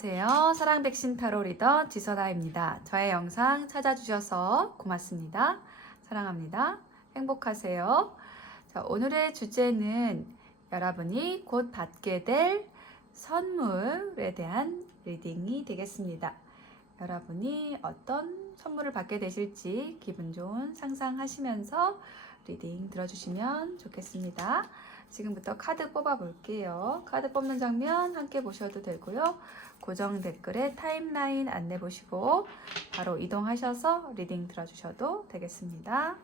안녕하세요. 사랑 백신 타로 리더 지선아입니다. 저의 영상 찾아주셔서 고맙습니다. 사랑합니다. 행복하세요. 자, 오늘의 주제는 여러분이 곧 받게 될 선물에 대한 리딩이 되겠습니다. 여러분이 어떤 선물을 받게 되실지 기분 좋은 상상하시면서 리딩 들어주시면 좋겠습니다. 지금부터 카드 뽑아 볼게요. 카드 뽑는 장면 함께 보셔도 되고요. 고정 댓글에 타임라인 안내 보시고 바로 이동하셔서 리딩 들어주셔도 되겠습니다.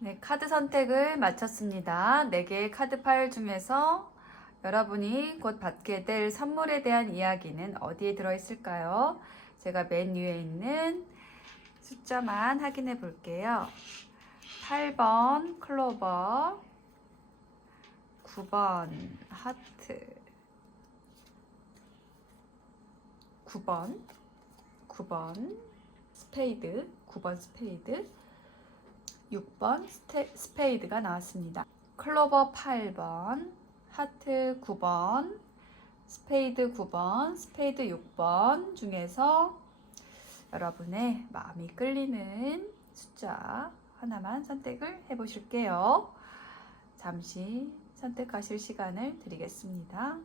네, 카드 선택을 마쳤습니다. 4개의 카드 파일 중에서 여러분이 곧 받게 될 선물에 대한 이야기는 어디에 들어있을까요? 제가 맨 위에 있는 숫자만 확인해 볼게요. 8번 클로버, 9번 하트, 9번 스페이드, 9번 스페이드, 6번 스페이드가 나왔습니다. 클로버 8번, 하트 9번, 스페이드 9번, 스페이드 6번 중에서 여러분의 마음이 끌리는 숫자 하나만 선택을 해보실게요. 잠시 선택하실 시간을 드리겠습니다.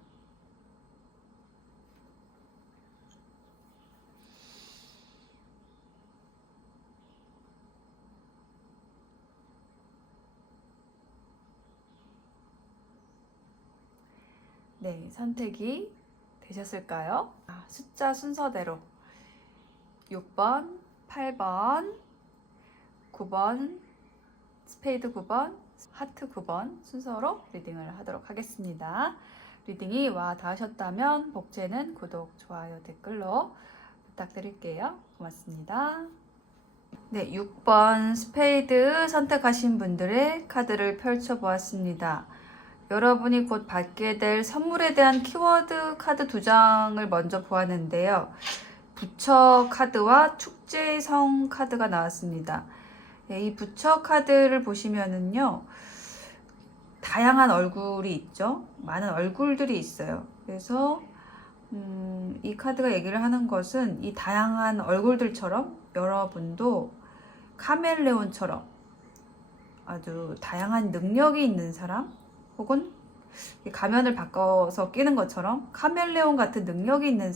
네, 선택이 되셨을까요? 숫자 순서대로 6번, 8번, 9번, 스페이드 9번, 하트 9번 순서로 리딩을 하도록 하겠습니다. 리딩이 와 닿으셨다면 복제는 구독, 좋아요, 댓글로 부탁드릴게요. 고맙습니다. 네, 6번 스페이드 선택하신 분들의 카드를 펼쳐보았습니다. 여러분이 곧 받게 될 선물에 대한 키워드 카드 2장을 먼저 보았는데요. 부처 카드와 축제의 성 카드가 나왔습니다. 네, 이 부처 카드를 보시면은요, 다양한 얼굴이 있죠. 많은 얼굴들이 있어요. 그래서 이 카드가 얘기를 하는 것은 이 다양한 얼굴들처럼 여러분도 카멜레온처럼 아주 다양한 능력이 있는 사람, 혹은 가면을 바꿔서 끼는 것처럼 카멜레온 같은 능력이 있는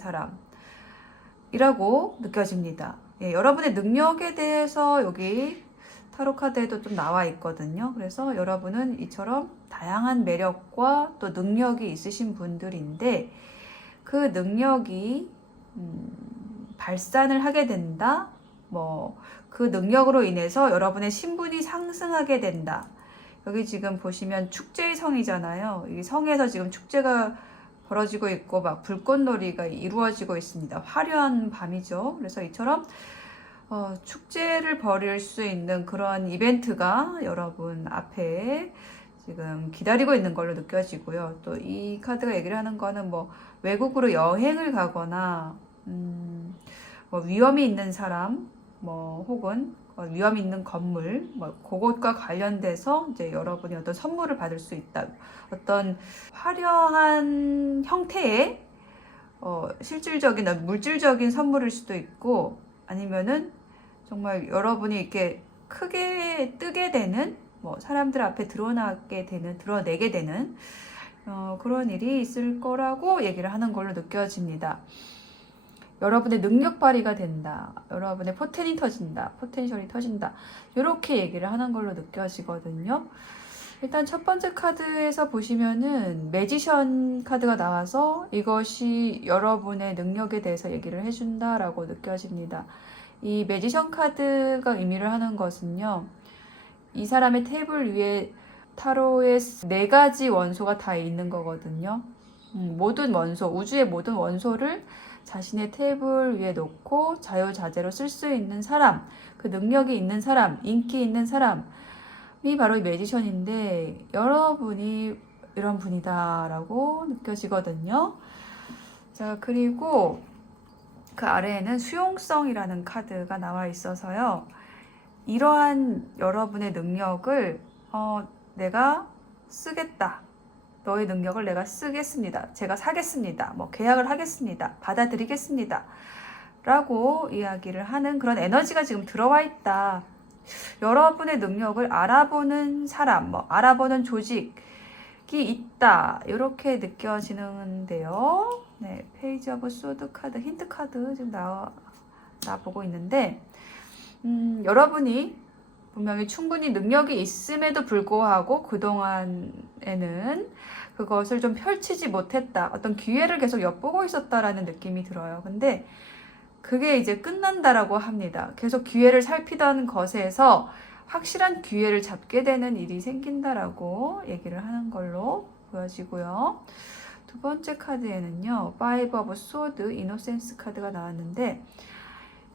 사람이라고 느껴집니다. 예, 여러분의 능력에 대해서 여기 타로 카드에도 좀 나와 있거든요. 그래서 여러분은 이처럼 다양한 매력과 또 능력이 있으신 분들인데 그 능력이 발산을 하게 된다. 그 능력으로 인해서 여러분의 신분이 상승하게 된다. 여기 지금 보시면 축제의 성이잖아요. 이 성에서 지금 축제가 벌어지고 있고 막 불꽃놀이가 이루어지고 있습니다. 화려한 밤이죠. 그래서 이처럼 축제를 벌일 수 있는 그런 이벤트가 여러분 앞에 지금 기다리고 있는 걸로 느껴지고요. 또 이 카드가 얘기를 하는 거는 외국으로 여행을 가거나 위험이 있는 사람, 혹은 위험 있는 건물, 그것과 관련돼서 이제 여러분이 어떤 선물을 받을 수 있다. 어떤 화려한 형태의 실질적인 물질적인 선물일 수도 있고, 아니면은 정말 여러분이 이렇게 크게 뜨게 되는 뭐 사람들 앞에 드러내게 되는 그런 일이 있을 거라고 얘기를 하는 걸로 느껴집니다. 여러분의 능력 발휘가 된다. 여러분의 포텐셜이 터진다. 이렇게 얘기를 하는 걸로 느껴지거든요. 일단 첫 번째 카드에서 보시면은 매지션 카드가 나와서 이것이 여러분의 능력에 대해서 얘기를 해준다라고 느껴집니다. 이 매지션 카드가 의미를 하는 것은요, 이 사람의 테이블 위에 타로의 4가지 원소가 다 있는 거거든요. 모든 원소, 우주의 모든 원소를 자신의 테이블 위에 놓고 자유자재로 쓸 수 있는 사람, 그 능력이 있는 사람, 인기 있는 사람이 바로 이 매지션인데, 여러분이 이런 분이다 라고 느껴지거든요. 자, 그리고 그 아래에는 수용성이라는 카드가 나와 있어서요, 이러한 여러분의 능력을 내가 쓰겠다. 너의 능력을 내가 쓰겠습니다. 제가 사겠습니다. 뭐 계약을 하겠습니다. 받아들이겠습니다. 라고 이야기를 하는 그런 에너지가 지금 들어와 있다. 여러분의 능력을 알아보는 사람, 뭐 알아보는 조직이 있다. 이렇게 느껴지는데요. 네, 페이지 오브 소드 카드, 힌트 카드 지금 나보고 있는데, 여러분이 분명히 충분히 능력이 있음에도 불구하고 그동안에는 그것을 좀 펼치지 못했다. 어떤 기회를 계속 엿보고 있었다라는 느낌이 들어요. 근데 그게 이제 끝난다라고 합니다. 계속 기회를 살피던 것에서 확실한 기회를 잡게 되는 일이 생긴다라고 얘기를 하는 걸로 보여지고요. 두 번째 카드에는요, 파이브 오브 소드, 이노센스 카드가 나왔는데,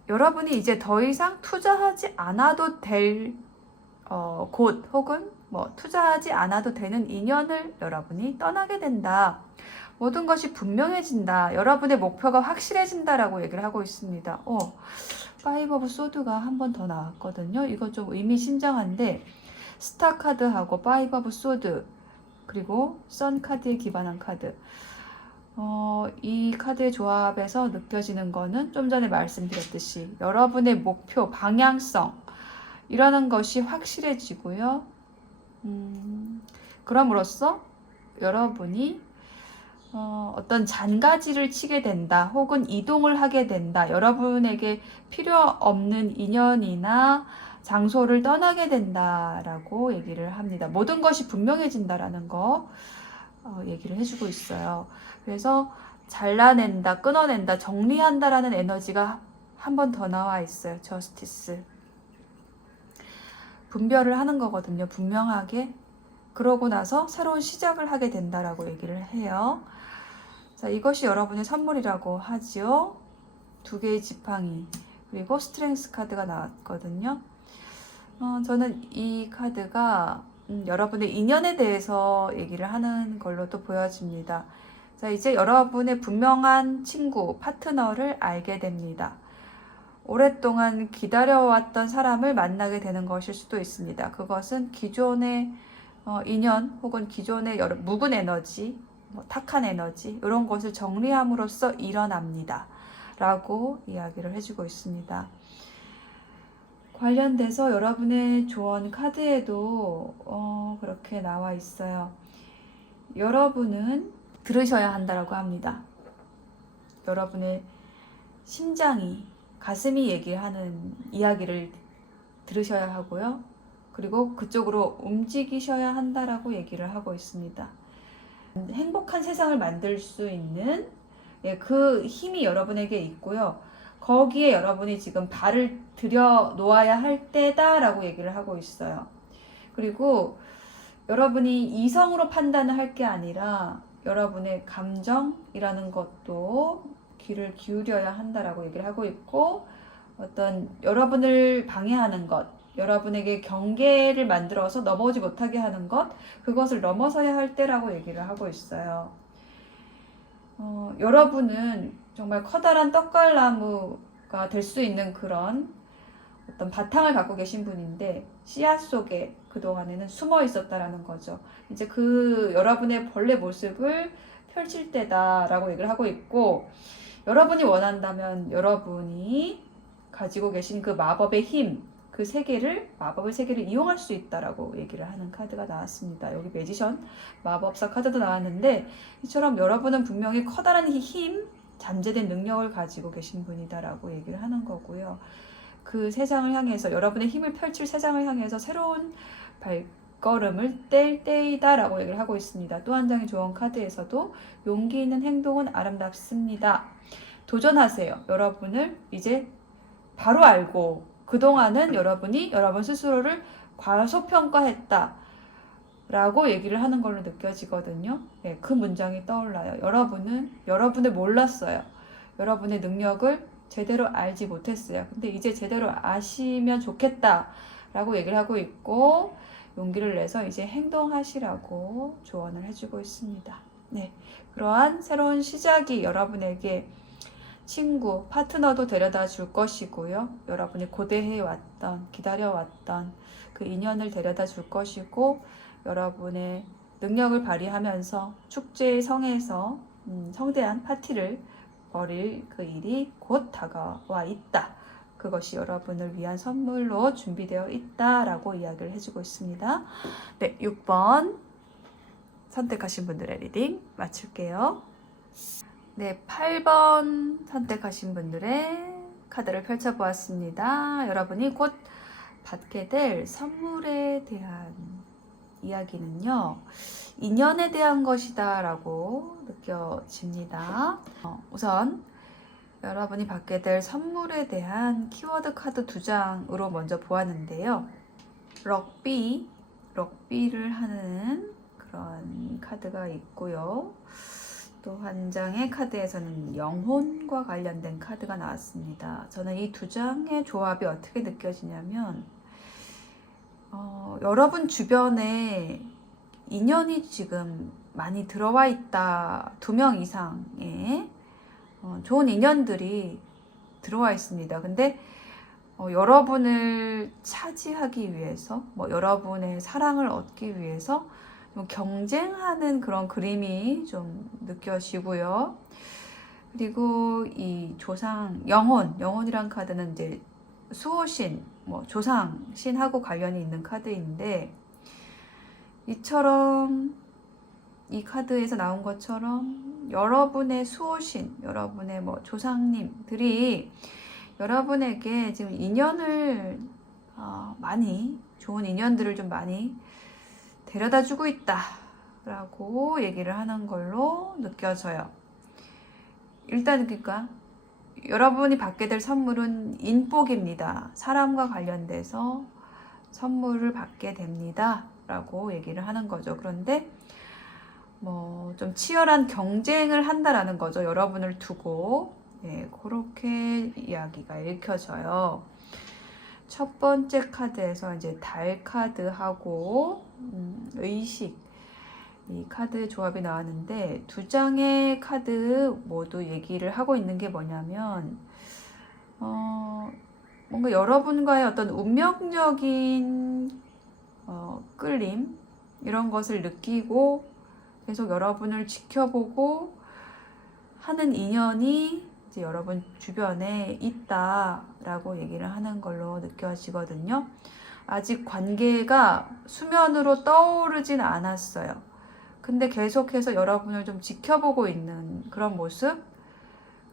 여러분이 이제 더 이상 투자하지 않아도 될 곳 혹은 뭐 투자하지 않아도 되는 인연을 여러분이 떠나게 된다. 모든 것이 분명해진다. 여러분의 목표가 확실해진다라고 얘기를 하고 있습니다. 파이브 오브 소드가 한 번 더 나왔거든요. 이거 좀 의미심장한데, 스타 카드하고 파이브 오브 소드 그리고 선 카드에 기반한 카드, 이 카드의 조합에서 느껴지는 거는 좀 전에 말씀드렸듯이 여러분의 목표, 방향성 이라는 것이 확실해지고요. 그럼으로써 여러분이 어떤 잔가지를 치게 된다, 혹은 이동을 하게 된다, 여러분에게 필요 없는 인연이나 장소를 떠나게 된다라고 얘기를 합니다. 모든 것이 분명해진다라는 거 얘기를 해주고 있어요. 그래서 잘라낸다, 끊어낸다, 정리한다라는 에너지가 한 번 더 나와 있어요. 저스티스. 분별을 하는 거거든요. 분명하게. 그러고 나서 새로운 시작을 하게 된다라고 얘기를 해요. 자, 이것이 여러분의 선물이라고 하지요. 2개의 지팡이 그리고 스트렝스 카드가 나왔거든요. 저는 이 카드가 여러분의 인연에 대해서 얘기를 하는 걸로 또 보여집니다. 자, 이제 여러분의 분명한 친구, 파트너를 알게 됩니다. 오랫동안 기다려왔던 사람을 만나게 되는 것일 수도 있습니다. 그것은 기존의 인연 혹은 기존의 묵은 에너지, 탁한 에너지 이런 것을 정리함으로써 일어납니다. 라고 이야기를 해주고 있습니다. 관련돼서 여러분의 조언 카드에도 그렇게 나와 있어요. 여러분은 들으셔야 한다라고 합니다. 여러분의 심장이, 가슴이 얘기하는 이야기를 들으셔야 하고요. 그리고 그쪽으로 움직이셔야 한다라고 얘기를 하고 있습니다. 행복한 세상을 만들 수 있는 그 힘이 여러분에게 있고요. 거기에 여러분이 지금 발을 들여 놓아야 할 때다라고 얘기를 하고 있어요. 그리고 여러분이 이성으로 판단을 할 게 아니라 여러분의 감정이라는 것도 귀를 기울여야 한다라고 얘기를 하고 있고, 어떤 여러분을 방해하는 것, 여러분에게 경계를 만들어서 넘어오지 못하게 하는 것, 그것을 넘어서야 할 때라고 얘기를 하고 있어요. 여러분은 정말 커다란 떡갈나무가 될 수 있는 그런 어떤 바탕을 갖고 계신 분인데, 씨앗 속에 그동안에는 숨어 있었다라는 거죠. 이제 그 여러분의 본래 모습을 펼칠 때다라고 얘기를 하고 있고, 여러분이 원한다면 여러분이 가지고 계신 그 마법의 힘, 그 세계를, 마법의 세계를 이용할 수 있다라고 얘기를 하는 카드가 나왔습니다. 여기 매지션, 마법사 카드도 나왔는데 이처럼 여러분은 분명히 커다란 힘, 잠재된 능력을 가지고 계신 분이다라고 얘기를 하는 거고요. 그 세상을 향해서, 여러분의 힘을 펼칠 세상을 향해서 새로운 발걸음을 뗄 때이다 라고 얘기를 하고 있습니다. 또 한 장의 조언 카드에서도 용기 있는 행동은 아름답습니다. 도전하세요. 여러분을 이제 바로 알고, 그동안은 여러분이 여러분 스스로를 과소평가했다 라고 얘기를 하는 걸로 느껴지거든요. 네, 그 문장이 떠올라요. 여러분을 몰랐어요. 여러분의 능력을 제대로 알지 못했어요. 근데 이제 제대로 아시면 좋겠다 라고 얘기를 하고 있고, 용기를 내서 이제 행동하시라고 조언을 해주고 있습니다. 네, 그러한 새로운 시작이 여러분에게 친구, 파트너도 데려다 줄 것이고요. 여러분이 고대해왔던, 기다려왔던 그 인연을 데려다 줄 것이고, 여러분의 능력을 발휘하면서 축제의 성에서 성대한 파티를 벌일 그 일이 곧 다가와 있다. 그것이 여러분을 위한 선물로 준비되어 있다라고 이야기를 해주고 있습니다. 네, 6번 선택하신 분들의 리딩 마칠게요. 네, 8번 선택하신 분들의 카드를 펼쳐보았습니다. 여러분이 곧 받게 될 선물에 대한 이야기는요, 인연에 대한 것이다 라고 느껴집니다. 우선 여러분이 받게 될 선물에 대한 키워드 카드 2장으로 먼저 보았는데요. 럭비를 하는 그런 카드가 있고요. 또 한 장의 카드에서는 영혼과 관련된 카드가 나왔습니다. 저는 이 2장의 조합이 어떻게 느껴지냐면, 여러분 주변에 인연이 지금 많이 들어와 있다. 2명 이상의 좋은 인연들이 들어와 있습니다. 근데 여러분을 차지하기 위해서, 여러분의 사랑을 얻기 위해서 좀 경쟁하는 그런 그림이 좀 느껴지고요. 그리고 이 조상, 영혼이란 카드는 이제 수호신, 조상신하고 관련이 있는 카드인데, 이처럼 이 카드에서 나온 것처럼 여러분의 수호신, 여러분의 조상님들이 여러분에게 지금 인연을 좋은 인연들을 좀 많이 데려다 주고 있다 라고 얘기를 하는 걸로 느껴져요. 일단 그러니까 여러분이 받게 될 선물은 인복입니다. 사람과 관련돼서 선물을 받게 됩니다 라고 얘기를 하는 거죠. 그런데 좀 치열한 경쟁을 한다라는 거죠. 여러분을 두고. 네, 그렇게 이야기가 읽혀져요. 첫 번째 카드에서 이제 달 카드하고 의식, 이 카드 조합이 나왔는데, 2장의 카드 모두 얘기를 하고 있는 게 뭐냐면, 뭔가 여러분과의 어떤 운명적인 끌림, 이런 것을 느끼고 계속 여러분을 지켜보고 하는 인연이 이제 여러분 주변에 있다라고 얘기를 하는 걸로 느껴지거든요. 아직 관계가 수면으로 떠오르진 않았어요. 근데 계속해서 여러분을 좀 지켜보고 있는 그런 모습?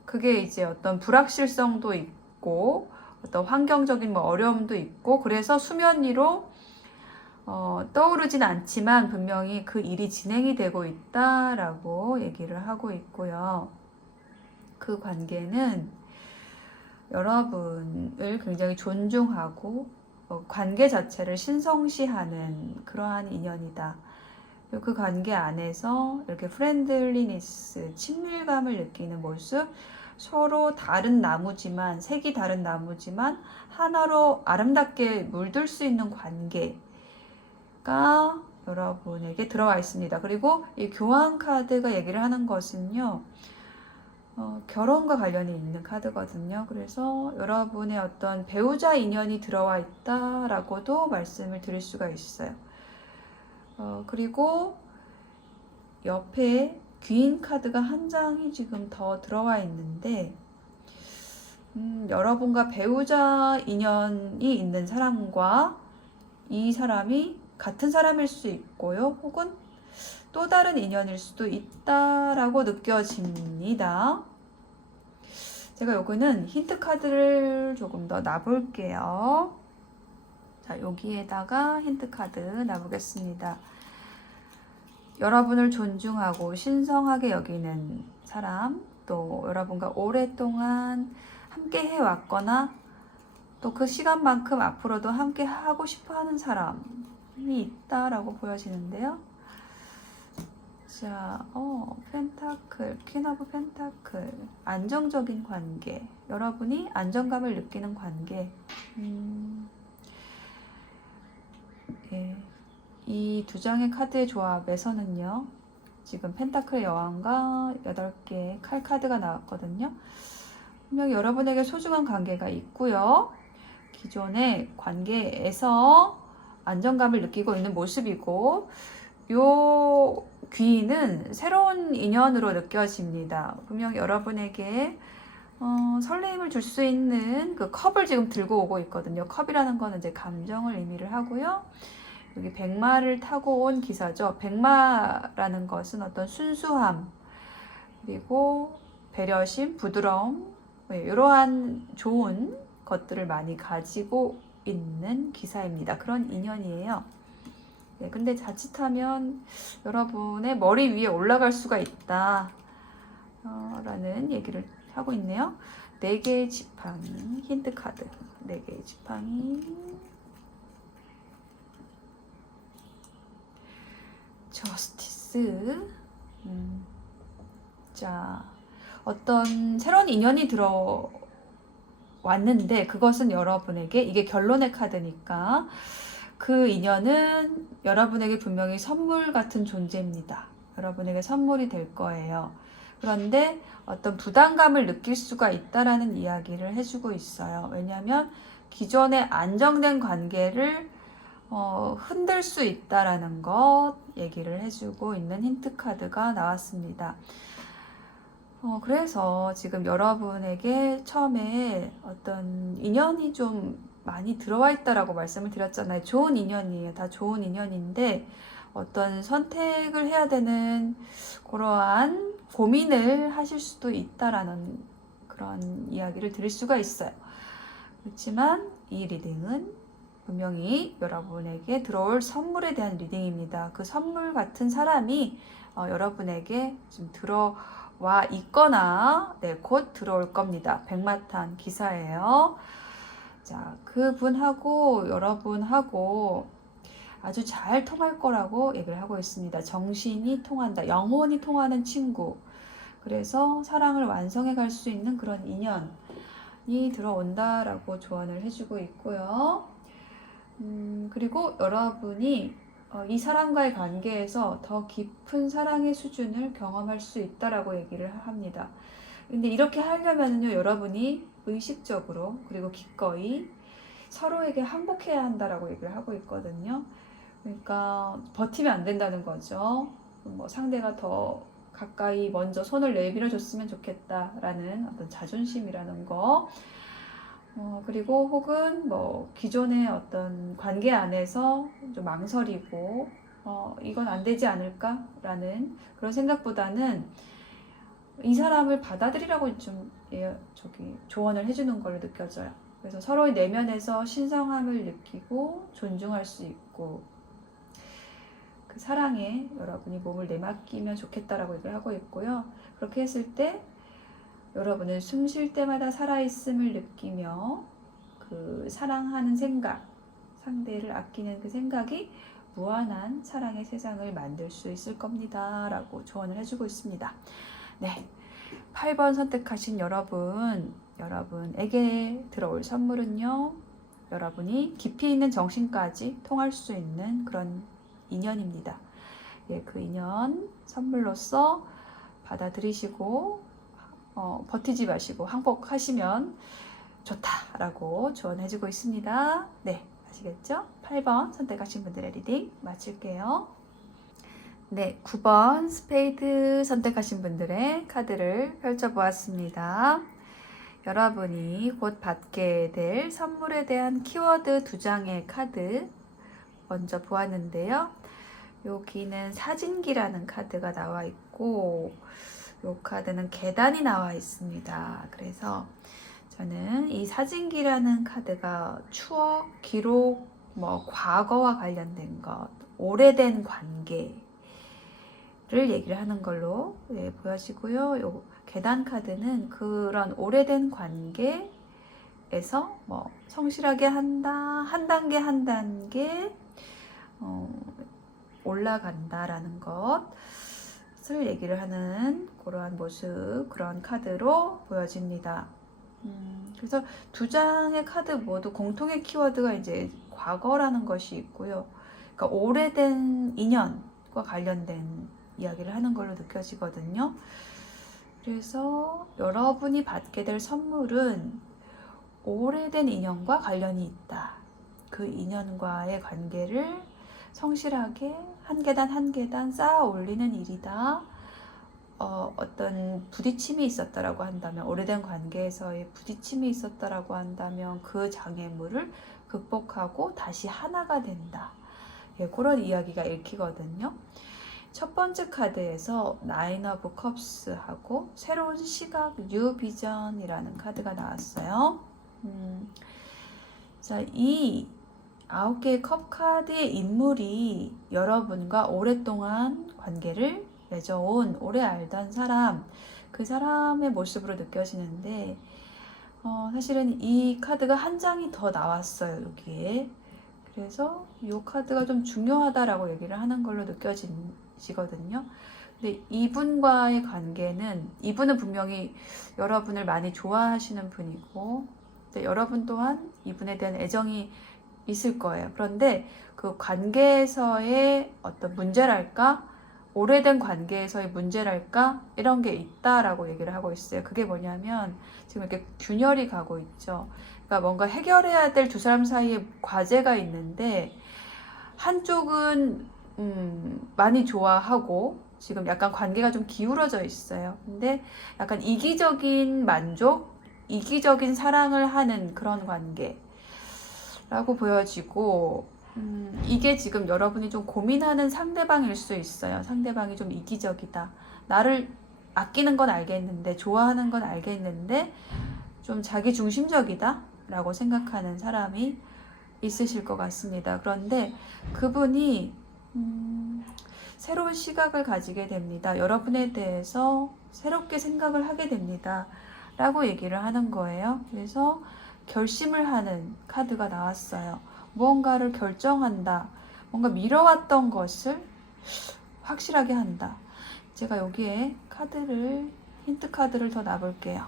그게 이제 어떤 불확실성도 있고, 어떤 환경적인 어려움도 있고, 그래서 수면 위로 떠오르진 않지만 분명히 그 일이 진행이 되고 있다라고 얘기를 하고 있고요. 그 관계는 여러분을 굉장히 존중하고 관계 자체를 신성시하는 그러한 인연이다. 그 관계 안에서 이렇게 프렌들리니스, 친밀감을 느끼는 모습, 서로 다른 나무지만, 색이 다른 나무지만 하나로 아름답게 물들 수 있는 관계가 여러분에게 들어와 있습니다. 그리고 이 교환 카드가 얘기를 하는 것은요, 결혼과 관련이 있는 카드거든요. 그래서 여러분의 어떤 배우자 인연이 들어와 있다라고도 말씀을 드릴 수가 있어요. 그리고 옆에 귀인 카드가 한 장이 지금 더 들어와 있는데, 여러분과 배우자 인연이 있는 사람과 이 사람이 같은 사람일 수 있고요. 혹은 또 다른 인연일 수도 있다라고 느껴집니다. 제가 여기는 힌트 카드를 조금 더 놔볼게요. 자, 여기에다가 힌트 카드 놔보겠습니다. 여러분을 존중하고 신성하게 여기는 사람, 또 여러분과 오랫동안 함께 해왔거나 또 그 시간만큼 앞으로도 함께 하고 싶어 하는 사람이 있다라고 보여지는데요. 자, 펜타클, 퀸 오브 펜타클, 안정적인 관계, 여러분이 안정감을 느끼는 관계. 예, 이 두 장의 카드의 조합에서는요, 지금 펜타클 여왕과 8개의 칼 카드가 나왔거든요. 분명히 여러분에게 소중한 관계가 있고요. 기존의 관계에서 안정감을 느끼고 있는 모습이고, 요 귀인은 새로운 인연으로 느껴집니다. 분명 여러분에게 설레임을 줄 수 있는 그 컵을 지금 들고 오고 있거든요. 컵이라는 거는 이제 감정을 의미를 하고요. 여기 백마를 타고 온 기사죠. 백마라는 것은 어떤 순수함, 그리고 배려심, 부드러움, 이러한 좋은 것들을 많이 가지고 있는 기사입니다. 그런 인연이에요. 네, 근데 자칫하면 여러분의 머리 위에 올라갈 수가 있다 라는 얘기를 하고 있네요. 4개의 지팡이, 힌트 카드 4개의 지팡이, 저스티스. 자, 어떤 새로운 인연이 들어왔는데 그것은 여러분에게, 이게 결론의 카드니까 그 인연은 여러분에게 분명히 선물 같은 존재입니다. 여러분에게 선물이 될 거예요. 그런데 어떤 부담감을 느낄 수가 있다라는 이야기를 해주고 있어요. 왜냐하면 기존의 안정된 관계를 흔들 수 있다라는 것 얘기를 해주고 있는 힌트 카드가 나왔습니다. 그래서 지금 여러분에게 처음에 어떤 인연이 좀 많이 들어와 있다라고 말씀을 드렸잖아요. 좋은 인연이에요. 다 좋은 인연인데 어떤 선택을 해야 되는 그러한 고민을 하실 수도 있다라는 그런 이야기를 들을 수가 있어요. 그렇지만 이 리딩은 분명히 여러분에게 들어올 선물에 대한 리딩입니다. 그 선물 같은 사람이 여러분에게 지금 들어와 있거나 곧 들어올 겁니다. 백마탄 기사예요. 자, 그분하고 여러분하고 아주 잘 통할 거라고 얘기를 하고 있습니다. 정신이 통한다. 영혼이 통하는 친구. 그래서 사랑을 완성해 갈 수 있는 그런 인연이 들어온다라고 조언을 해주고 있고요. 그리고 여러분이 이 사람과의 관계에서 더 깊은 사랑의 수준을 경험할 수 있다라고 얘기를 합니다. 근데 이렇게 하려면요, 여러분이 의식적으로 그리고 기꺼이 서로에게 항복해야 한다라고 얘기를 하고 있거든요. 그러니까 버티면 안 된다는 거죠. 뭐 상대가 더 가까이 먼저 손을 내밀어 줬으면 좋겠다라는 어떤 자존심이라는 거. 그리고 혹은 뭐 기존의 어떤 관계 안에서 좀 망설이고 이건 안 되지 않을까라는 그런 생각보다는 이 사람을 받아들이라고 좀 조언을 해주는 걸로 느껴져요. 그래서 서로의 내면에서 신성함을 느끼고 존중할 수 있고 그 사랑에 여러분이 몸을 내맡기면 좋겠다라고 얘기를 하고 있고요. 그렇게 했을 때 여러분은 숨 쉴 때마다 살아있음을 느끼며 그 사랑하는 생각, 상대를 아끼는 그 생각이 무한한 사랑의 세상을 만들 수 있을 겁니다. 라고 조언을 해주고 있습니다. 네, 8번 선택하신 여러분에게 들어올 선물은요. 여러분이 깊이 있는 정신까지 통할 수 있는 그런 인연입니다. 예, 그 인연 선물로서 받아들이시고 버티지 마시고 항복하시면 좋다라고 조언해주고 있습니다. 네, 아시겠죠? 8번 선택하신 분들의 리딩 마칠게요. 네, 9번 스페이드 선택하신 분들의 카드를 펼쳐보았습니다. 여러분이 곧 받게 될 선물에 대한 키워드 2장의 카드 먼저 보았는데요. 여기는 사진기라는 카드가 나와 있고 이 카드는 계단이 나와 있습니다. 그래서 저는 이 사진기라는 카드가 추억, 기록, 과거와 관련된 것, 오래된 관계를 얘기를 하는 걸로 보여지고요. 요 계단 카드는 그런 오래된 관계에서 성실하게 한 단계 한 단계 올라간다라는 것을 얘기를 하는 그러한 모습, 그런 카드로 보여집니다. 그래서 2장의 카드 모두 공통의 키워드가 이제 과거라는 것이 있고요. 그러니까 오래된 인연과 관련된 이야기를 하는 걸로 느껴지거든요. 그래서 여러분이 받게 될 선물은 오래된 인연과 관련이 있다. 그 인연과의 관계를 성실하게 한 계단 한 계단 쌓아 올리는 일이다. 어떤 부딪힘이 있었다라고 한다면, 오래된 관계에서의 부딪힘이 있었다라고 한다면 그 장애물을 극복하고 다시 하나가 된다. 그런 이야기가 읽히거든요. 첫 번째 카드에서 나인 오브 컵스하고 새로운 시각, 뉴 비전이라는 카드가 나왔어요. 자, 이 9개의 컵 카드의 인물이 여러분과 오랫동안 관계를 맺어온, 오래 알던 사람, 그 사람의 모습으로 느껴지는데 사실은 이 카드가 한 장이 더 나왔어요, 여기에. 그래서 이 카드가 좀 중요하다라고 얘기를 하는 걸로 느껴지거든요. 근데 이분과의 관계는, 이분은 분명히 여러분을 많이 좋아하시는 분이고, 여러분 또한 이분에 대한 애정이 있을 거예요. 그런데 그 관계에서의 어떤 문제랄까, 오래된 관계에서의 문제랄까, 이런 게 있다라고 얘기를 하고 있어요. 그게 뭐냐면 지금 이렇게 균열이 가고 있죠. 그러니까 뭔가 해결해야 될 두 사람 사이에 과제가 있는데 한쪽은 많이 좋아하고 지금 약간 관계가 좀 기울어져 있어요. 근데 약간 이기적인 만족, 이기적인 사랑을 하는 그런 관계라고 보여지고, 이게 지금 여러분이 좀 고민하는 상대방일 수 있어요. 상대방이 좀 이기적이다. 나를 아끼는 건 알겠는데, 좋아하는 건 알겠는데 좀 자기 중심적이다 라고 생각하는 사람이 있으실 것 같습니다. 그런데 그분이 새로운 시각을 가지게 됩니다. 여러분에 대해서 새롭게 생각을 하게 됩니다. 라고 얘기를 하는 거예요. 그래서 결심을 하는 카드가 나왔어요. 무언가를 결정한다. 뭔가 미뤄왔던 것을 확실하게 한다. 제가 여기에 카드를, 힌트 카드를 더 놔볼게요.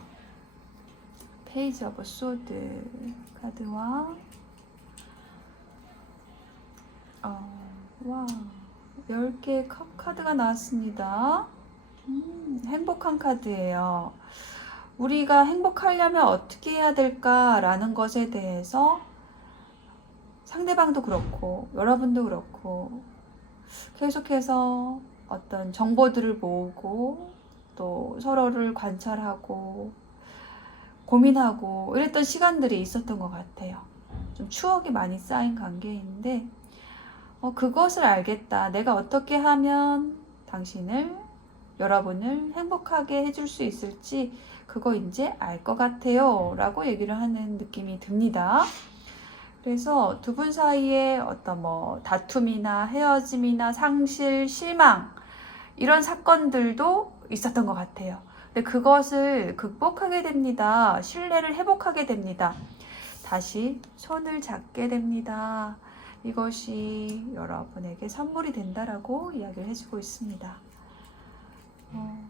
페이지 오브 소드 카드와 와, 10개의 컵 카드가 나왔습니다. 행복한 카드예요. 우리가 행복하려면 어떻게 해야 될까라는 것에 대해서 상대방도 그렇고 여러분도 그렇고 계속해서 어떤 정보들을 모으고 또 서로를 관찰하고 고민하고 이랬던 시간들이 있었던 것 같아요. 좀 추억이 많이 쌓인 관계인데 그것을 알겠다. 내가 어떻게 하면 당신을, 여러분을 행복하게 해줄 수 있을지 그거 이제 알 것 같아요 라고 얘기를 하는 느낌이 듭니다. 그래서 두 분 사이에 어떤 다툼이나 헤어짐이나 상실, 실망 이런 사건들도 있었던 것 같아요. 근데 그것을 극복하게 됩니다. 신뢰를 회복하게 됩니다. 다시 손을 잡게 됩니다. 이것이 여러분에게 선물이 된다라고 이야기를 해주고 있습니다.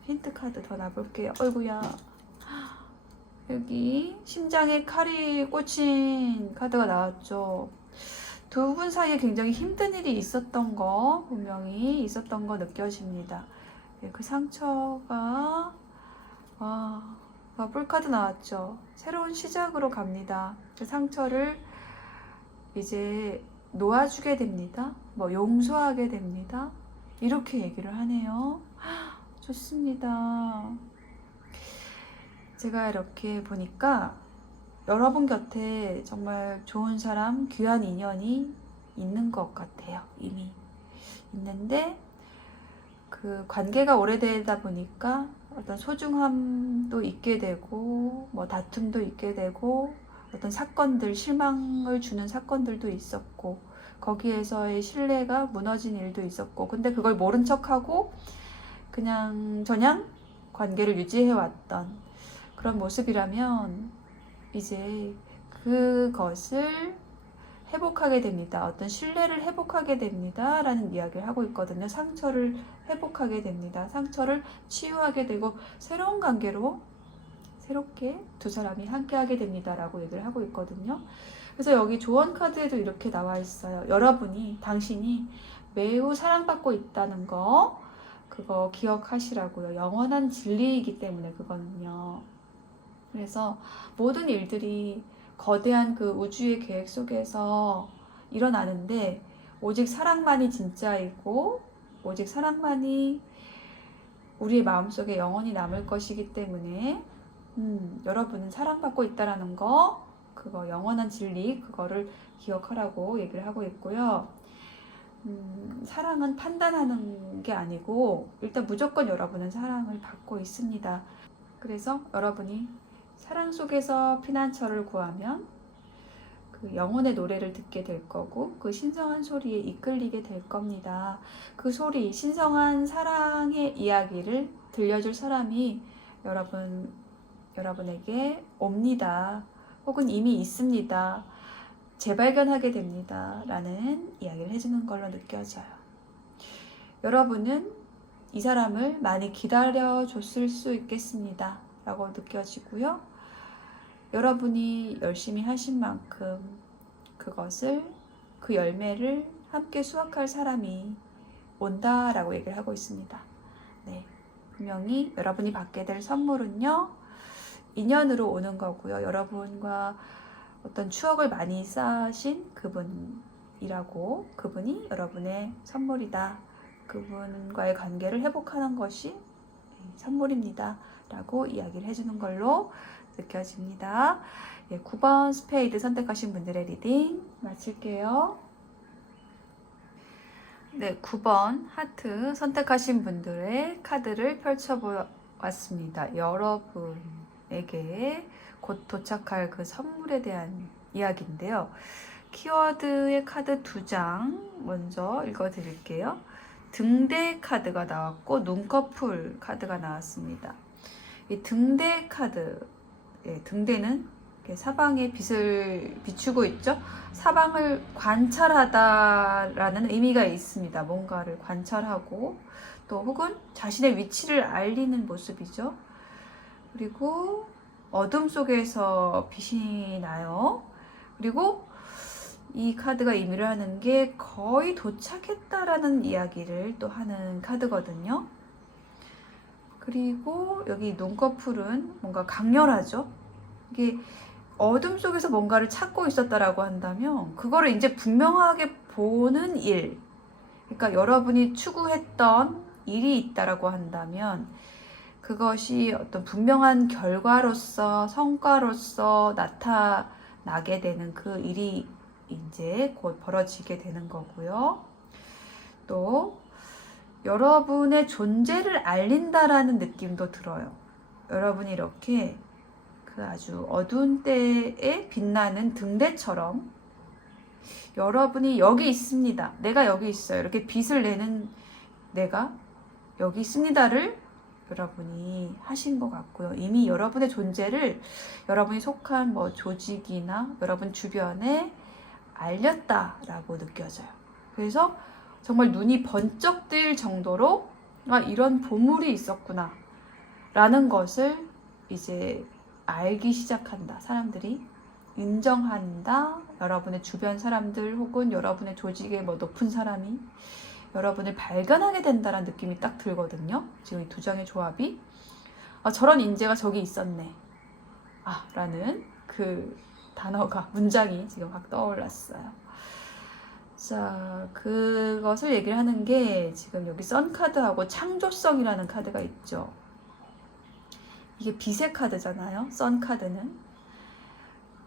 힌트 카드 더 놔볼게요. 어이구야. 여기 심장에 칼이 꽂힌 카드가 나왔죠. 두 분 사이에 굉장히 힘든 일이 있었던 거, 분명히 있었던 거 느껴집니다. 그 상처가 뿔카드 나왔죠. 새로운 시작으로 갑니다. 그 상처를 이제 놓아주게 됩니다. 용서하게 됩니다. 이렇게 얘기를 하네요. 좋습니다. 제가 이렇게 보니까 여러분 곁에 정말 좋은 사람, 귀한 인연이 있는 것 같아요. 이미 있는데 그 관계가 오래되다 보니까 어떤 소중함도 있게 되고 뭐 다툼도 있게 되고 어떤 사건들, 실망을 주는 사건들도 있었고 거기에서의 신뢰가 무너진 일도 있었고 근데 그걸 모른 척하고 그냥 저냥 관계를 유지해 왔던 그런 모습이라면 이제 그것을 회복하게 됩니다. 어떤 신뢰를 회복하게 됩니다. 라는 이야기를 하고 있거든요. 상처를 회복하게 됩니다. 상처를 치유하게 되고 새로운 관계로 새롭게 두 사람이 함께하게 됩니다. 라고 얘기를 하고 있거든요. 그래서 여기 조언 카드에도 이렇게 나와 있어요. 여러분이, 당신이 매우 사랑받고 있다는 거 그거 기억하시라고요. 영원한 진리이기 때문에 그거는요. 그래서 모든 일들이 거대한 그 우주의 계획 속에서 일어나는데 오직 사랑만이 진짜이고 오직 사랑만이 우리의 마음속에 영원히 남을 것이기 때문에 여러분은 사랑받고 있다라는 거 그거 영원한 진리 그거를 기억하라고 얘기를 하고 있고요. 사랑은 판단하는 게 아니고 일단 무조건 여러분은 사랑을 받고 있습니다. 그래서 여러분이 사랑 속에서 피난처를 구하면 그 영혼의 노래를 듣게 될 거고 그 신성한 소리에 이끌리게 될 겁니다. 그 소리, 신성한 사랑의 이야기를 들려줄 사람이 여러분에게 옵니다. 혹은 이미 있습니다. 재발견하게 됩니다. 라는 이야기를 해주는 걸로 느껴져요. 여러분은 이 사람을 많이 기다려줬을 수 있겠습니다. 라고 느껴지고요. 여러분이 열심히 하신 만큼 그것을 그 열매를 함께 수확할 사람이 온다라고 얘기를 하고 있습니다. 네, 분명히 여러분이 받게 될 선물은요 인연으로 오는 거고요. 여러분과 어떤 추억을 많이 쌓으신 그분이라고 그분이 여러분의 선물이다. 그분과의 관계를 회복하는 것이 선물입니다. 라고 이야기를 해주는 걸로 느껴집니다. 9번 스페이드 선택하신 분들의 리딩 마칠게요. 네, 9번 하트 선택하신 분들의 카드를 펼쳐보았습니다. 여러분에게 곧 도착할 그 선물에 대한 이야기인데요. 키워드의 카드 2장 먼저 읽어드릴게요. 등대 카드가 나왔고 눈꺼풀 카드가 나왔습니다. 이 등대 카드, 등대는 사방에 빛을 비추고 있죠. 사방을 관찰하다라는 의미가 있습니다. 뭔가를 관찰하고 또 혹은 자신의 위치를 알리는 모습이죠. 그리고 어둠 속에서 빛이 나요. 그리고 이 카드가 의미를 하는 게 거의 도착했다라는 이야기를 또 하는 카드거든요. 그리고 여기 눈꺼풀은 뭔가 강렬하죠. 이게 어둠 속에서 뭔가를 찾고 있었다라고 한다면 그거를 이제 분명하게 보는 일, 그러니까 여러분이 추구했던 일이 있다라고 한다면 그것이 어떤 분명한 결과로서 성과로서 나타나게 되는 그 일이 이제 곧 벌어지게 되는 거고요. 또 여러분의 존재를 알린다라는 느낌도 들어요. 여러분이 이렇게 그 아주 어두운 때에 빛나는 등대처럼 여러분이 여기 있습니다. 내가 여기 있어요. 이렇게 빛을 내는 내가 여기 있습니다를 여러분이 하신 것 같고요. 이미 여러분의 존재를 여러분이 속한 뭐 조직이나 여러분 주변에 알렸다라고 느껴져요. 그래서 정말 눈이 번쩍 뜰 정도로 아, 이런 보물이 있었구나 라는 것을 이제 알기 시작한다. 사람들이 인정한다. 여러분의 주변 사람들 혹은 여러분의 조직의 뭐 높은 사람이 여러분을 발견하게 된다는 느낌이 딱 들거든요. 지금 이 두 장의 조합이 아, 저런 인재가 저기 있었네 라는 그 단어가 문장이 지금 확 떠올랐어요. 자, 그것을 얘기를 하는 게 지금 여기 선 카드하고 창조성이라는 카드가 있죠. 이게 빛의 카드잖아요. 선 카드는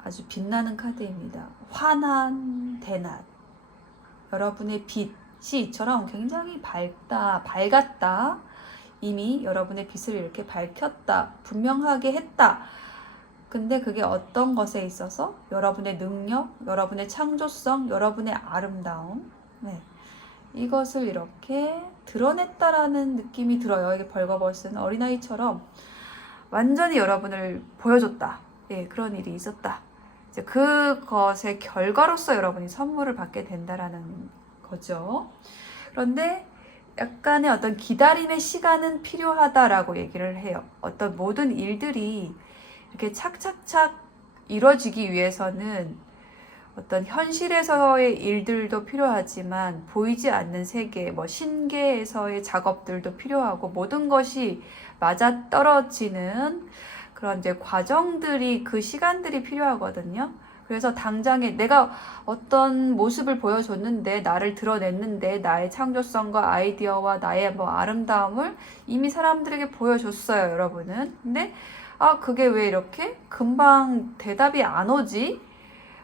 아주 빛나는 카드입니다. 환한 대낮. 여러분의 빛이 이처럼 굉장히 밝았다. 이미 여러분의 빛을 이렇게 밝혔다. 분명하게 했다. 근데 그게 어떤 것에 있어서 여러분의 능력, 여러분의 창조성, 여러분의 아름다움, 네. 이것을 이렇게 드러냈다라는 느낌이 들어요. 이게 벌거벗은 어린아이처럼 완전히 여러분을 보여줬다. 예, 그런 일이 있었다. 이제 그것의 결과로서 여러분이 선물을 받게 된다라는 거죠. 그런데 약간의 어떤 기다림의 시간은 필요하다라고 얘기를 해요. 어떤 모든 일들이 이렇게 착착착 이루어지기 위해서는 어떤 현실에서의 일들도 필요하지만 보이지 않는 세계, 뭐 신계에서의 작업들도 필요하고 모든 것이 맞아떨어지는 그런 이제 과정들이 그 시간들이 필요하거든요. 그래서 당장에 내가 어떤 모습을 보여줬는데 나를 드러냈는데 나의 창조성과 아이디어와 나의 뭐 아름다움을 이미 사람들에게 보여줬어요, 여러분은. 근데 그게 왜 이렇게 금방 대답이 안 오지?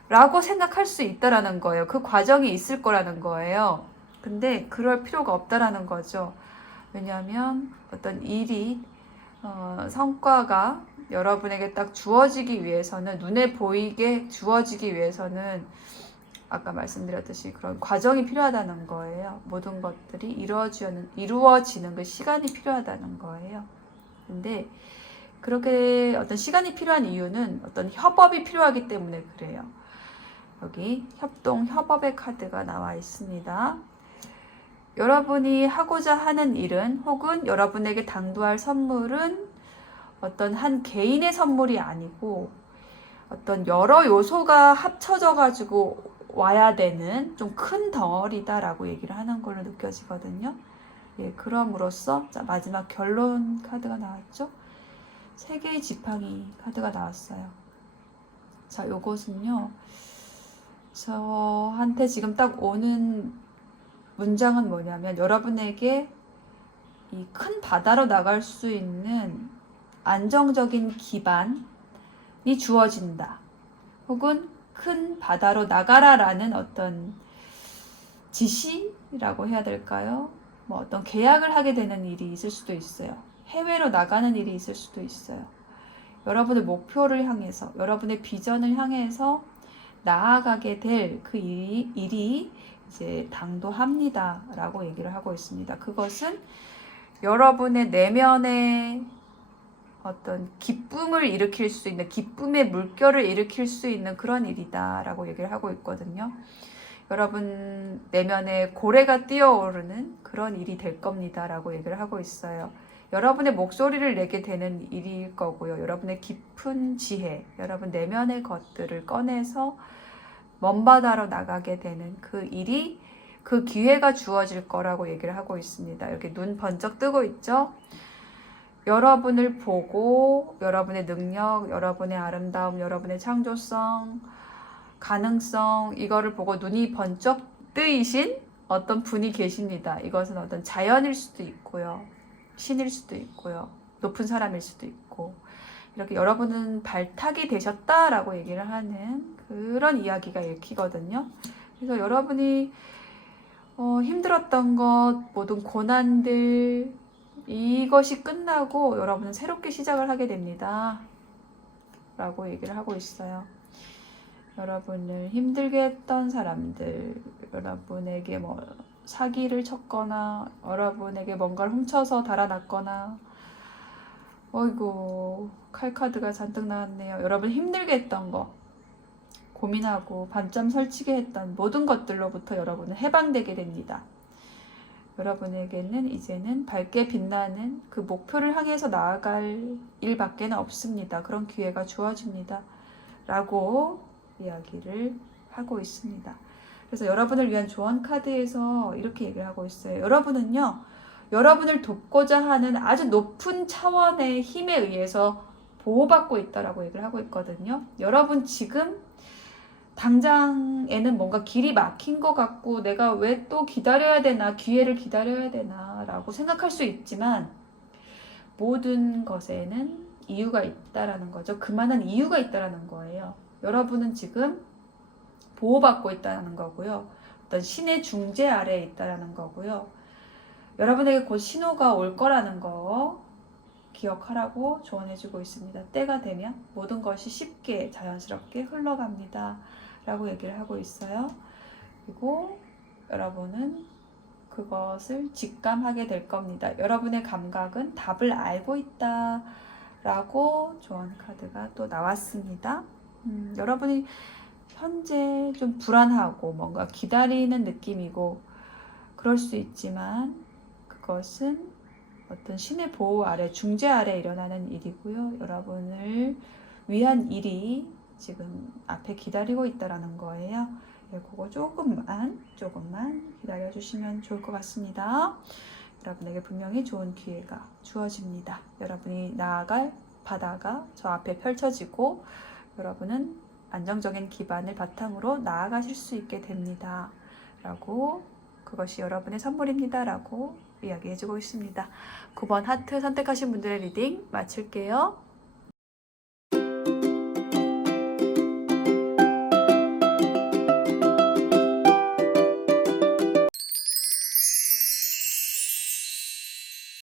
라고 생각할 수 있다라는 거예요. 그 과정이 있을 거라는 거예요. 근데 그럴 필요가 없다라는 거죠. 왜냐하면 어떤 일이 성과가 여러분에게 딱 주어지기 위해서는 눈에 보이게 주어지기 위해서는 아까 말씀드렸듯이 그런 과정이 필요하다는 거예요. 모든 것들이 이루어지는 그 시간이 필요하다는 거예요. 근데 그렇게 어떤 시간이 필요한 이유는 어떤 협업이 필요하기 때문에 그래요. 여기 협업의 카드가 나와 있습니다. 여러분이 하고자 하는 일은 혹은 여러분에게 당도할 선물은 어떤 한 개인의 선물이 아니고 어떤 여러 요소가 합쳐져 가지고 와야 되는 좀 큰 덩어리다라고 얘기를 하는 걸로 느껴지거든요. 예, 그럼으로써 자, 마지막 결론 카드가 나왔죠. 3개의 지팡이 카드가 나왔어요. 자, 요것은요. 저한테 지금 딱 오는 문장은 뭐냐면 여러분에게 이 큰 바다로 나갈 수 있는 안정적인 기반이 주어진다. 혹은 큰 바다로 나가라라는 어떤 지시라고 해야 될까요? 뭐 어떤 계약을 하게 되는 일이 있을 수도 있어요. 해외로 나가는 일이 있을 수도 있어요. 여러분의 목표를 향해서, 여러분의 비전을 향해서 나아가게 될 그 일이 이제 당도합니다 라고 얘기를 하고 있습니다. 그것은 여러분의 내면에 어떤 기쁨을 일으킬 수 있는, 기쁨의 물결을 일으킬 수 있는 그런 일이다 라고 얘기를 하고 있거든요. 여러분 내면에 고래가 뛰어오르는 그런 일이 될 겁니다 라고 얘기를 하고 있어요. 여러분의 목소리를 내게 되는 일일 거고요. 여러분의 깊은 지혜, 여러분 내면의 것들을 꺼내서 먼 바다로 나가게 되는 그 일이, 그 기회가 주어질 거라고 얘기를 하고 있습니다. 이렇게 눈 번쩍 뜨고 있죠? 여러분을 보고 여러분의 능력, 여러분의 아름다움, 여러분의 창조성, 가능성, 이거를 보고 눈이 번쩍 뜨이신 어떤 분이 계십니다. 이것은 어떤 자연일 수도 있고요. 신일 수도 있고요. 높은 사람일 수도 있고, 이렇게 여러분은 발탁이 되셨다라고 얘기를 하는 그런 이야기가 읽히거든요. 그래서 여러분이 힘들었던 것, 모든 고난들, 이것이 끝나고 여러분은 새롭게 시작을 하게 됩니다 라고 얘기를 하고 있어요. 여러분을 힘들게 했던 사람들, 여러분에게 뭐 사기를 쳤거나 여러분에게 뭔가를 훔쳐서 달아났거나, 어이구 칼카드가 잔뜩 나왔네요. 여러분 힘들게 했던 거, 고민하고 밤잠 설치게 했던 모든 것들로부터 여러분은 해방되게 됩니다. 여러분에게는 이제는 밝게 빛나는 그 목표를 향해서 나아갈 일밖에 없습니다. 그런 기회가 주어집니다 라고 이야기를 하고 있습니다. 그래서 여러분을 위한 조언 카드에서 이렇게 얘기를 하고 있어요. 여러분은요, 여러분을 돕고자 하는 아주 높은 차원의 힘에 의해서 보호받고 있다라고 얘기를 하고 있거든요. 여러분 지금 당장에는 뭔가 길이 막힌 것 같고 내가 왜 또 기다려야 되나, 기회를 기다려야 되나 라고 생각할 수 있지만 모든 것에는 이유가 있다라는 거죠. 그만한 이유가 있다라는 거예요. 여러분은 지금 보호받고 있다는 거고요. 어떤 신의 중재 아래에 있다라는 거고요. 여러분에게 곧 신호가 올 거라는 거 기억하라고 조언해주고 있습니다. 때가 되면 모든 것이 쉽게 자연스럽게 흘러갑니다. 라고 얘기를 하고 있어요. 그리고 여러분은 그것을 직감하게 될 겁니다. 여러분의 감각은 답을 알고 있다. 라고 조언 카드가 또 나왔습니다. 여러분이 현재 좀 불안하고 뭔가 기다리는 느낌이고 그럴 수 있지만 그것은 어떤 신의 보호 아래, 중재 아래 일어나는 일이고요. 여러분을 위한 일이 지금 앞에 기다리고 있다라는 거예요. 예, 그거 조금만 기다려주시면 좋을 것 같습니다. 여러분에게 분명히 좋은 기회가 주어집니다. 여러분이 나아갈 바다가 저 앞에 펼쳐지고 여러분은 안정적인 기반을 바탕으로 나아가실 수 있게 됩니다. 라고 그것이 여러분의 선물입니다. 라고 이야기해주고 있습니다. 9번 하트 선택하신 분들의 리딩 마칠게요.